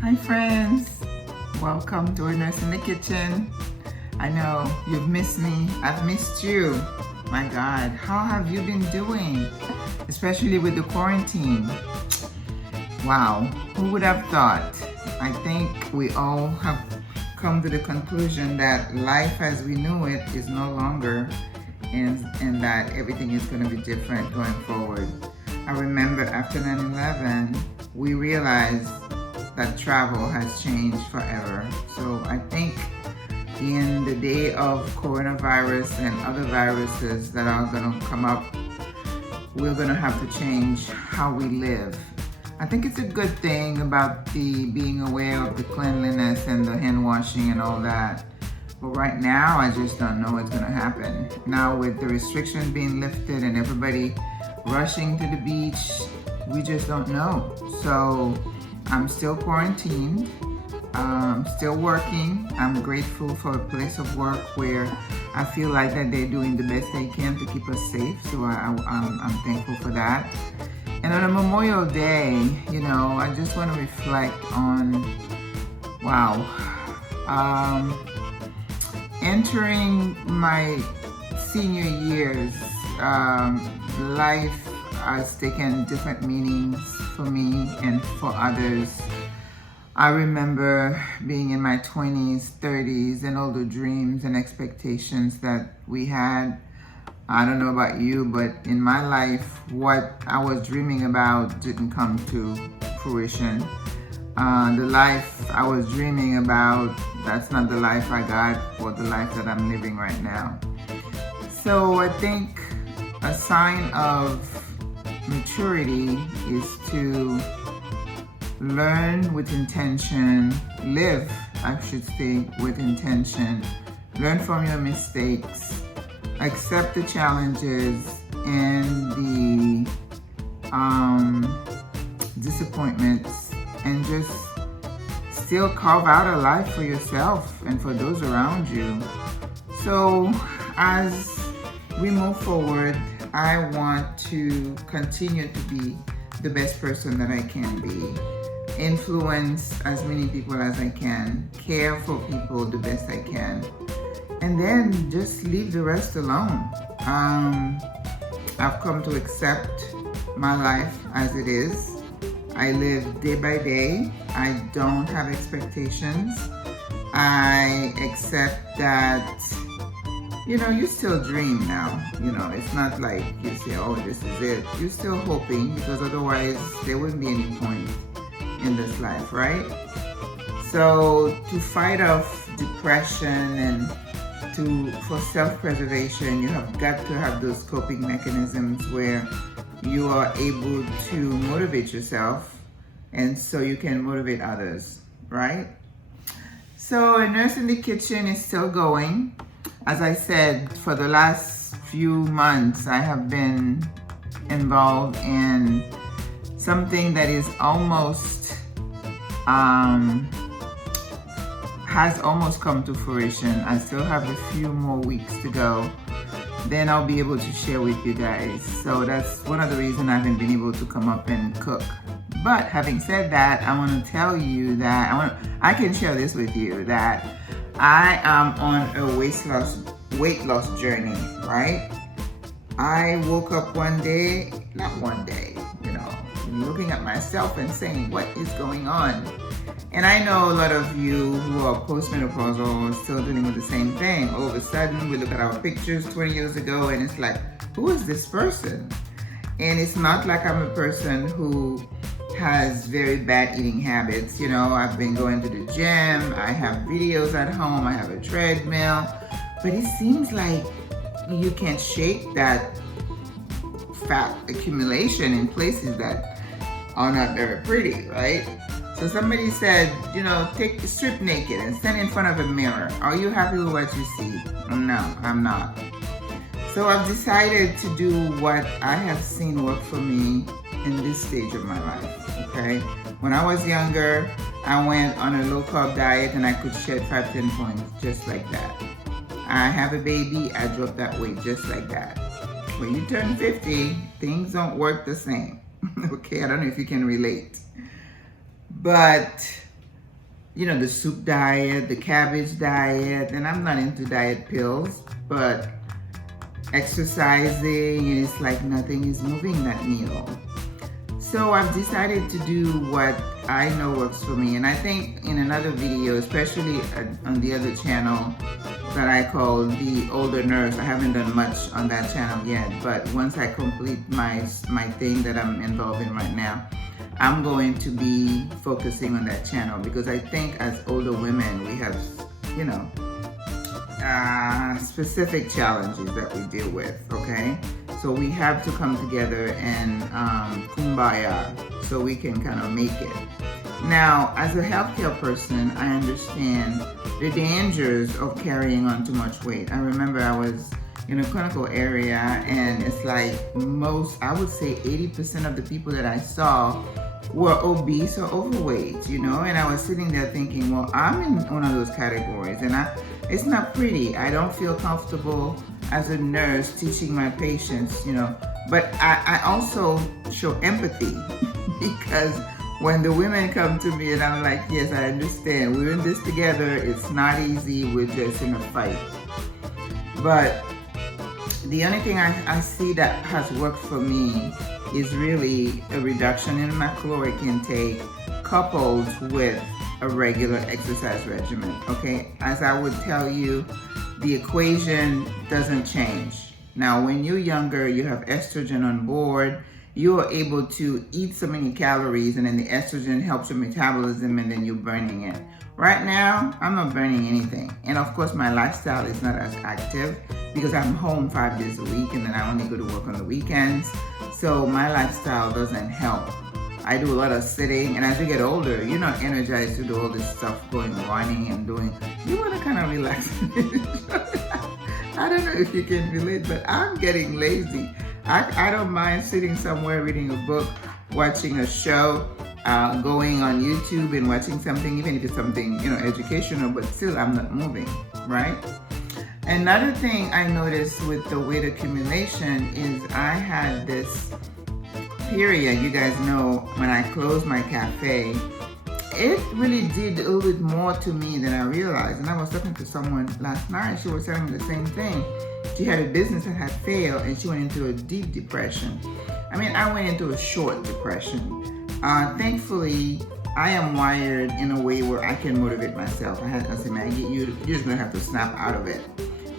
Hi friends, welcome to our Nurse in the Kitchen. I know you've missed me, I've missed you. My God, how have you been doing? Especially with the quarantine. Wow, who would have thought? I think we all have come to the conclusion that life as we knew it is no longer, and that everything is going to be different going forward. I remember after 9/11, we realized that travel has changed forever. So I think in the day of coronavirus and other viruses that are going to come up, we're going to have to change how we live. I think it's a good thing about the being aware of the cleanliness and the hand washing and all that. But right now, I just don't know what's going to happen. Now with the restrictions being lifted and everybody rushing to the beach, we just don't know. So I'm still quarantined, still working. I'm grateful for a place of work where I feel like that they're doing the best they can to keep us safe. So I'm thankful for that. And on a Memorial Day, I just want to reflect on, wow, entering my senior years, life has taken different meanings for me and for others. I remember being in my 20s, 30s, and all the dreams and expectations that we had. I don't know about you, but in my life, what I was dreaming about didn't come to fruition. The life I was dreaming about, that's not the life I got or the life that I'm living right now. So I think a sign of maturity is to learn with intention, live, I should say, with intention, learn from your mistakes, accept the challenges and the disappointments, and just still carve out a life for yourself and for those around you. So as we move forward, I want to continue to be the best person that I can be, influence as many people as I can, care for people the best I can, and then just leave the rest alone. I've come to accept my life as it is. I live day by day. I don't have expectations. I accept that you still dream now. It's not like you say, oh, this is it. You're still hoping, because otherwise there wouldn't be any point in this life, right? So to fight off depression and for self-preservation, you have got to have those coping mechanisms where you are able to motivate yourself, and so you can motivate others, right? So a Nurse in the Kitchen is still going. As I said, for the last few months, I have been involved in something that is has almost come to fruition. I still have a few more weeks to go. Then I'll be able to share with you guys. So that's one of the reasons I haven't been able to come up and cook. But having said that, I want to tell you that I can share this with you, that I am on a weight loss journey, right? I woke up looking at myself and saying, what is going on? And I know a lot of you who are postmenopausal are still dealing with the same thing. All of a sudden, we look at our pictures 20 years ago and it's like, who is this person? And it's not like I'm a person who has very bad eating habits. I've been going to the gym, I have videos at home, I have a treadmill, but it seems like you can't shake that fat accumulation in places that are not very pretty, right? So somebody said, strip naked and stand in front of a mirror. Are you happy with what you see? No, I'm not. So I've decided to do what I have seen work for me in this stage of my life, okay? When I was younger, I went on a low-carb diet and I could shed 5-10 pounds just like that. I have a baby, I dropped that weight just like that. When you turn 50, things don't work the same, okay? I don't know if you can relate. But the soup diet, the cabbage diet, and I'm not into diet pills, but exercising, and it's like nothing is moving that needle. So I've decided to do what I know works for me. And I think in another video, especially on the other channel that I call The Older Nurse, I haven't done much on that channel yet, but once I complete my thing that I'm involved in right now, I'm going to be focusing on that channel, because I think as older women, we have, specific challenges that we deal with, okay? So we have to come together and kumbaya so we can kind of make it. Now, as a healthcare person, I understand the dangers of carrying on too much weight. I remember I was in a clinical area, and it's like I would say 80% of the people that I saw were obese or overweight, and I was sitting there thinking, well, I'm in one of those categories, and it's not pretty. I don't feel comfortable as a nurse teaching my patients, but I also show empathy because when the women come to me and I'm like, yes, I understand, we're in this together, it's not easy, we're just in a fight. But the only thing I see that has worked for me is really a reduction in my caloric intake coupled with a regular exercise regimen, okay? As I would tell you, the equation doesn't change. Now, when you're younger, you have estrogen on board, you are able to eat so many calories, and then the estrogen helps your metabolism, and then you're burning it. Right now, I'm not burning anything. And of course, my lifestyle is not as active because I'm home 5 days a week, and then I only go to work on the weekends. So my lifestyle doesn't help. I do a lot of sitting, and as you get older, you're not energized to do all this stuff, running and doing. You want to kind of relax. I don't know if you can relate, but I'm getting lazy. I don't mind sitting somewhere reading a book, watching a show, going on YouTube and watching something, even if it's something, educational, but still I'm not moving, right? Another thing I noticed with the weight accumulation is I had this period, you guys know, when I closed my cafe, it really did a little bit more to me than I realized. And I was talking to someone last night, she was telling me the same thing. She had a business that had failed, and she went into a deep depression. I went into a short depression. Thankfully, I am wired in a way where I can motivate myself. I said, Maggie, you're just gonna have to snap out of it.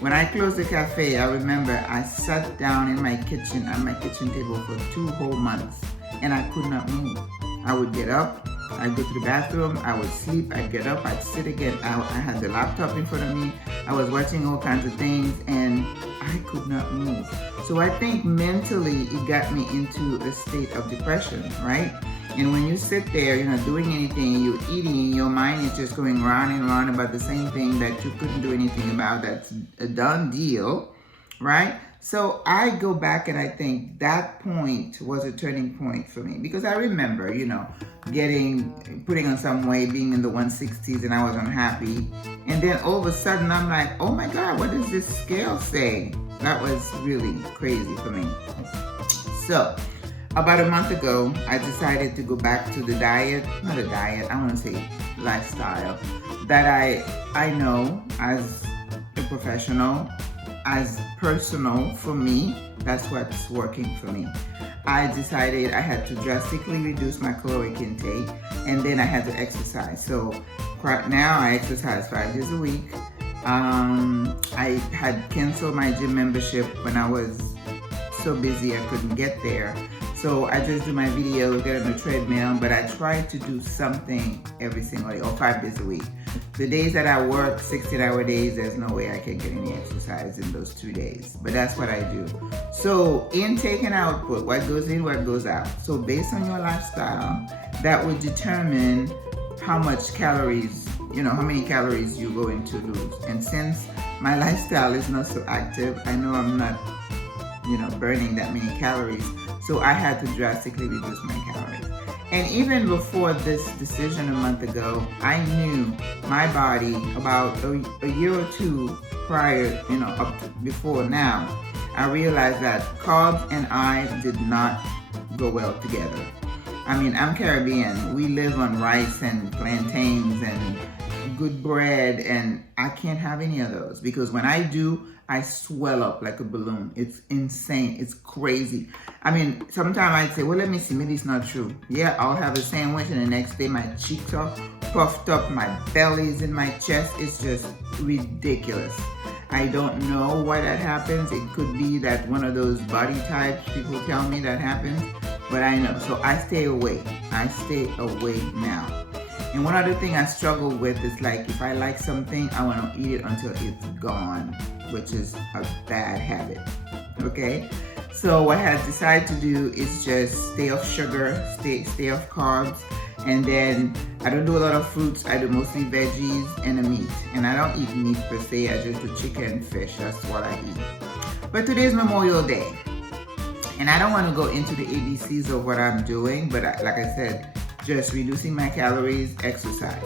When I closed the cafe, I remember I sat down in my kitchen, on my kitchen table for 2 whole months, and I could not move. I would get up, I'd go to the bathroom, I would sleep, I'd get up, I'd sit again. I had the laptop in front of me, I was watching all kinds of things, and I could not move. So I think mentally it got me into a state of depression, right? And when you sit there, you're not doing anything, you're eating, your mind is just going round and round about the same thing that you couldn't do anything about, that's a done deal, right? So I go back and I think that point was a turning point for me, because I remember, putting on some weight, being in the 160s, and I was unhappy. And then all of a sudden I'm like, oh my God, what does this scale say? That was really crazy for me. So about a month ago, I decided to go back to the diet, not a diet, I want to say lifestyle, that I know as a professional, as personal for me, that's what's working for me. I decided I had to drastically reduce my caloric intake, and then I had to exercise. So right now I exercise 5 days a week. I had canceled my gym membership when I was so busy I couldn't get there. So I just do my videos, get on the treadmill, but I try to do something every single day, or 5 days a week. The days that I work 16-hour days, there's no way I can get any exercise in those 2 days, but that's what I do. So intake and output, what goes in, what goes out. So based on your lifestyle, that would determine how much calories, how many calories you're going to lose. And since my lifestyle is not so active, I know I'm not, burning that many calories. So I had to drastically reduce my calories. And even before this decision a month ago, I knew my body about a year or 2 prior, up to before now, I realized that carbs and I did not go well together. I mean, I'm Caribbean. We live on rice and plantains and good bread, and I can't have any of those because when I do, I swell up like a balloon. It's insane. It's crazy. I mean, sometimes I'd say, well, let me see. Maybe it's not true. Yeah, I'll have a sandwich, and the next day my cheeks are puffed up, my belly's in my chest. It's just ridiculous. I don't know why that happens. It could be that one of those body types people tell me that happens, but I know. So I stay away. I stay away now. And one other thing I struggle with is like if I like something, I want to eat it until it's gone, which is a bad habit. Okay? So what I had decided to do is just stay off sugar, stay off carbs, and then I don't do a lot of fruits. I do mostly veggies and a meat. And I don't eat meat per se. I just do chicken and fish. That's what I eat. But today's Memorial Day. And I don't want to go into the ABCs of what I'm doing, but like I said, just reducing my calories, exercise.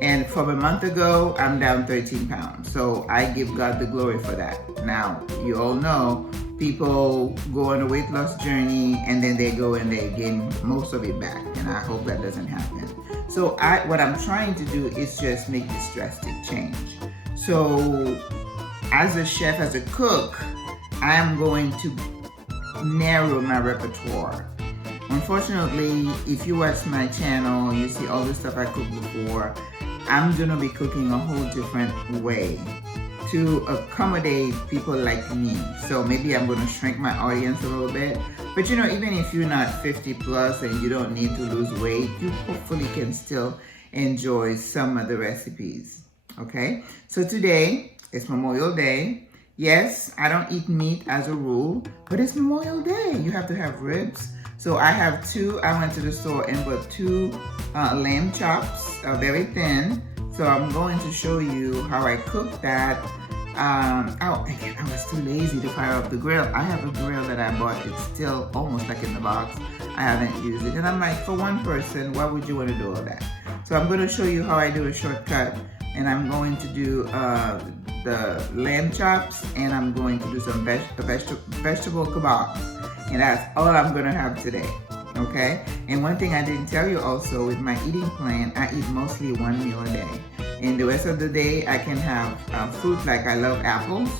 And from a month ago, I'm down 13 pounds. So I give God the glory for that. Now, you all know people go on a weight loss journey and then they go and they gain most of it back. And I hope that doesn't happen. So what I'm trying to do is just make this drastic change. So as a chef, as a cook, I am going to narrow my repertoire. Unfortunately, if you watch my channel, you see all the stuff I cooked before. I'm gonna be cooking a whole different way to accommodate people like me. So maybe I'm gonna shrink my audience a little bit. But you know, even if you're not 50 plus and you don't need to lose weight, you hopefully can still enjoy some of the recipes. Okay? So today is Memorial Day. Yes, I don't eat meat as a rule, but it's Memorial Day. You have to have ribs. So I have two. I went to the store and bought two lamb chops, very thin. So I'm going to show you how I cook that. Again, I was too lazy to fire up the grill. I have a grill that I bought. It's still almost like in the box. I haven't used it. And I'm like, for one person, why would you want to do all that? So I'm going to show you how I do a shortcut. And I'm going to do the lamb chops, and I'm going to do some vegetable kebabs. And that's all I'm gonna have today, okay? And one thing I didn't tell you also, with my eating plan, I eat mostly one meal a day. And the rest of the day, I can have fruit, like I love apples.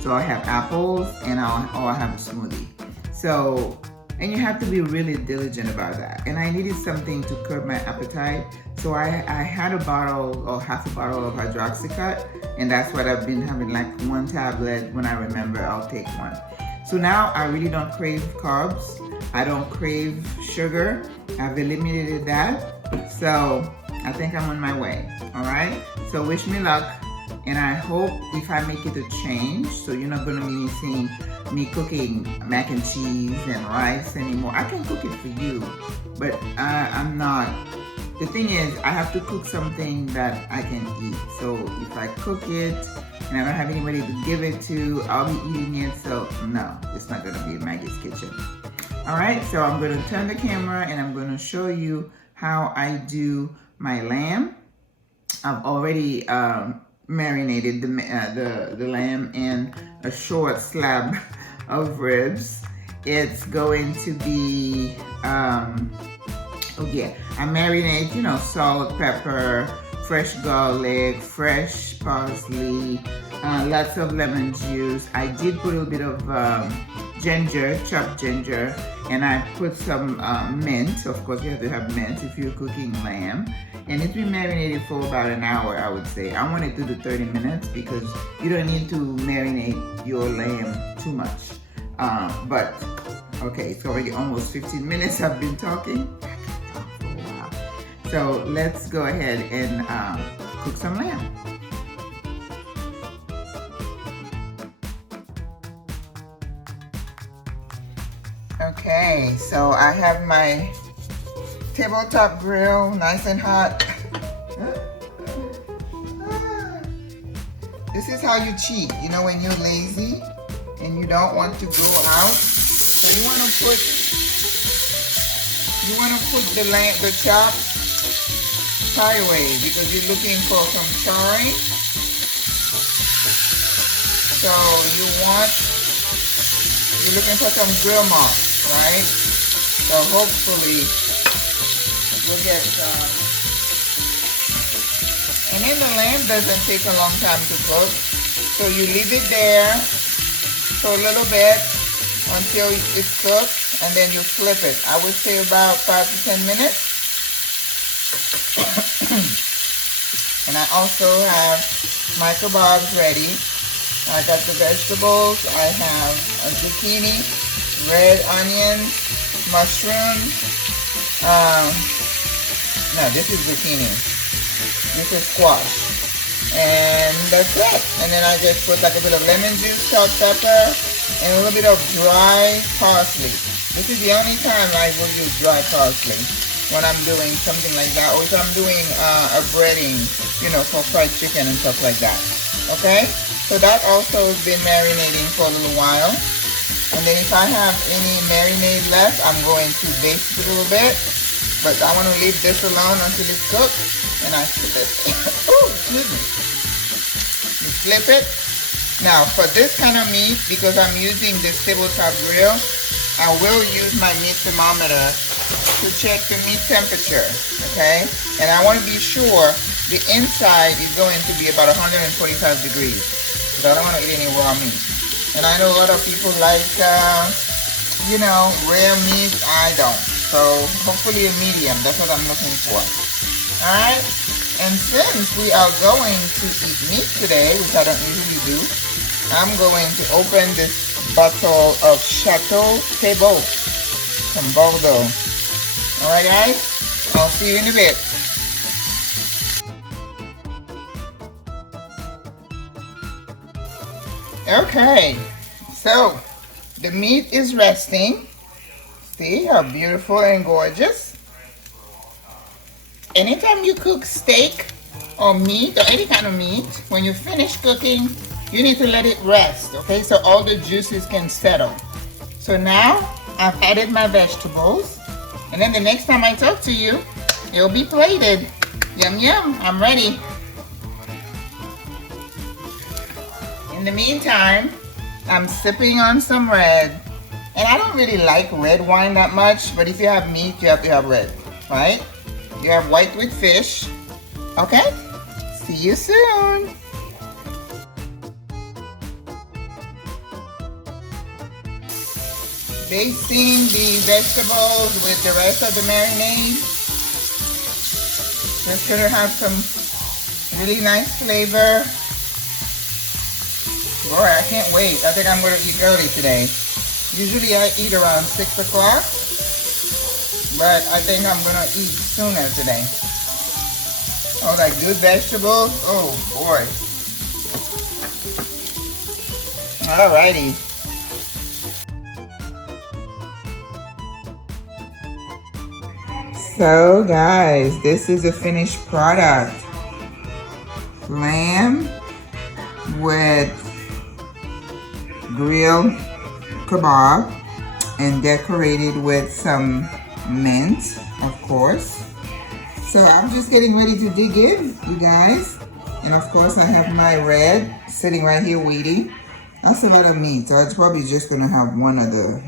So I have apples, and I'll have a smoothie. So, and you have to be really diligent about that. And I needed something to curb my appetite. So I had a bottle or half a bottle of hydroxycut, and that's what I've been having, like one tablet. When I remember, I'll take one. So now I really don't crave carbs. I don't crave sugar. I've eliminated that. So I think I'm on my way. All right. So wish me luck. And I hope if I make it a change, so you're not going to be seeing me cooking mac and cheese and rice anymore. I can cook it for you, but I'm not. The thing is, I have to cook something that I can eat. So if I cook it and I don't have anybody to give it to, I'll be eating it. So no, it's not going to be Maggie's Kitchen. All right, so I'm going to turn the camera and I'm going to show you how I do my lamb. I've already marinated the lamb in a short slab of ribs. It's going to be I marinate, you know, salt, pepper, fresh garlic, fresh parsley, lots of lemon juice. I did put a little bit of ginger, chopped ginger, and I put some mint. Of course, you have to have mint if you're cooking lamb. And it's been marinated for about an hour, I would say. I want it to do 30 minutes because you don't need to marinate your lamb too much. But, okay, it's already almost 15 minutes I've been talking. So let's go ahead and cook some lamb. Okay, so I have my tabletop grill nice and hot. This is how you cheat, you know, when you're lazy and you don't want to go out. So you want to put the chops sideways because you're looking for some charring. So you're looking for some grill marks, right? So hopefully will get and then the lamb doesn't take a long time to cook, so you leave it there for a little bit until it's cooked, and then you flip it. I would say about 5 to 10 minutes. And I also have my kebabs ready. I got the vegetables. I have a zucchini, red onion, mushrooms. No, this is zucchini. This is squash. And that's it. And then I just put like a bit of lemon juice, salt, pepper, and a little bit of dry parsley. This is the only time I will use dry parsley, when I'm doing something like that, or if I'm doing a breading, you know, for fried chicken and stuff like that. Okay? So that also has been marinating for a little while. And then if I have any marinade left, I'm going to baste it a little bit. But I want to leave this alone until it's cooked. And I flip it. Oh, excuse me. You flip it. Now, for this kind of meat, because I'm using this tabletop grill, I will use my meat thermometer to check the meat temperature, okay? And I want to be sure the inside is going to be about 145 degrees, because I don't want to eat any raw meat. And I know a lot of people like, you know, rare meat. I don't. So hopefully a medium. That's what I'm looking for. All right. And since we are going to eat meat today, which I don't usually do, I'm going to open this bottle of Chateau Thibault from Bordeaux. Alright guys, I'll see you in a bit. Okay, so the meat is resting. See how beautiful and gorgeous. Anytime you cook steak or meat or any kind of meat, when you finish cooking, you need to let it rest, okay, so all the juices can settle. So now I've added my vegetables, and then the next time I talk to you, it'll be plated. Yum yum, I'm ready. In the meantime, I'm sipping on some red, and I don't really like red wine that much, but if you have meat, you have to have red, right? You have white with fish, okay? See you soon. Basting the vegetables with the rest of the marinade. Just gonna have some really nice flavor. Boy, I can't wait. I think I'm gonna eat early today. Usually I eat around 6 o'clock, but I think I'm gonna eat sooner today. Oh, like good vegetables. Oh boy. Alrighty. So guys, this is a finished product. Lamb with grilled kebab and decorated with some mint, of course. So I'm just getting ready to dig in, you guys. And of course I have my red sitting right here waiting. That's a lot of meat, so I'm probably just gonna have one of the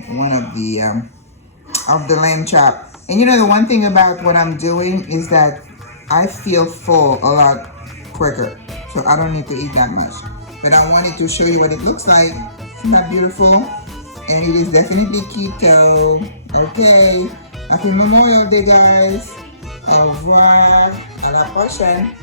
lamb chop. And you know, the one thing about what I'm doing is that I feel full a lot quicker. So I don't need to eat that much. But I wanted to show you what it looks like. Isn't that beautiful? And it is definitely keto. Okay. Happy Memorial Day, guys. Au revoir. À la prochaine.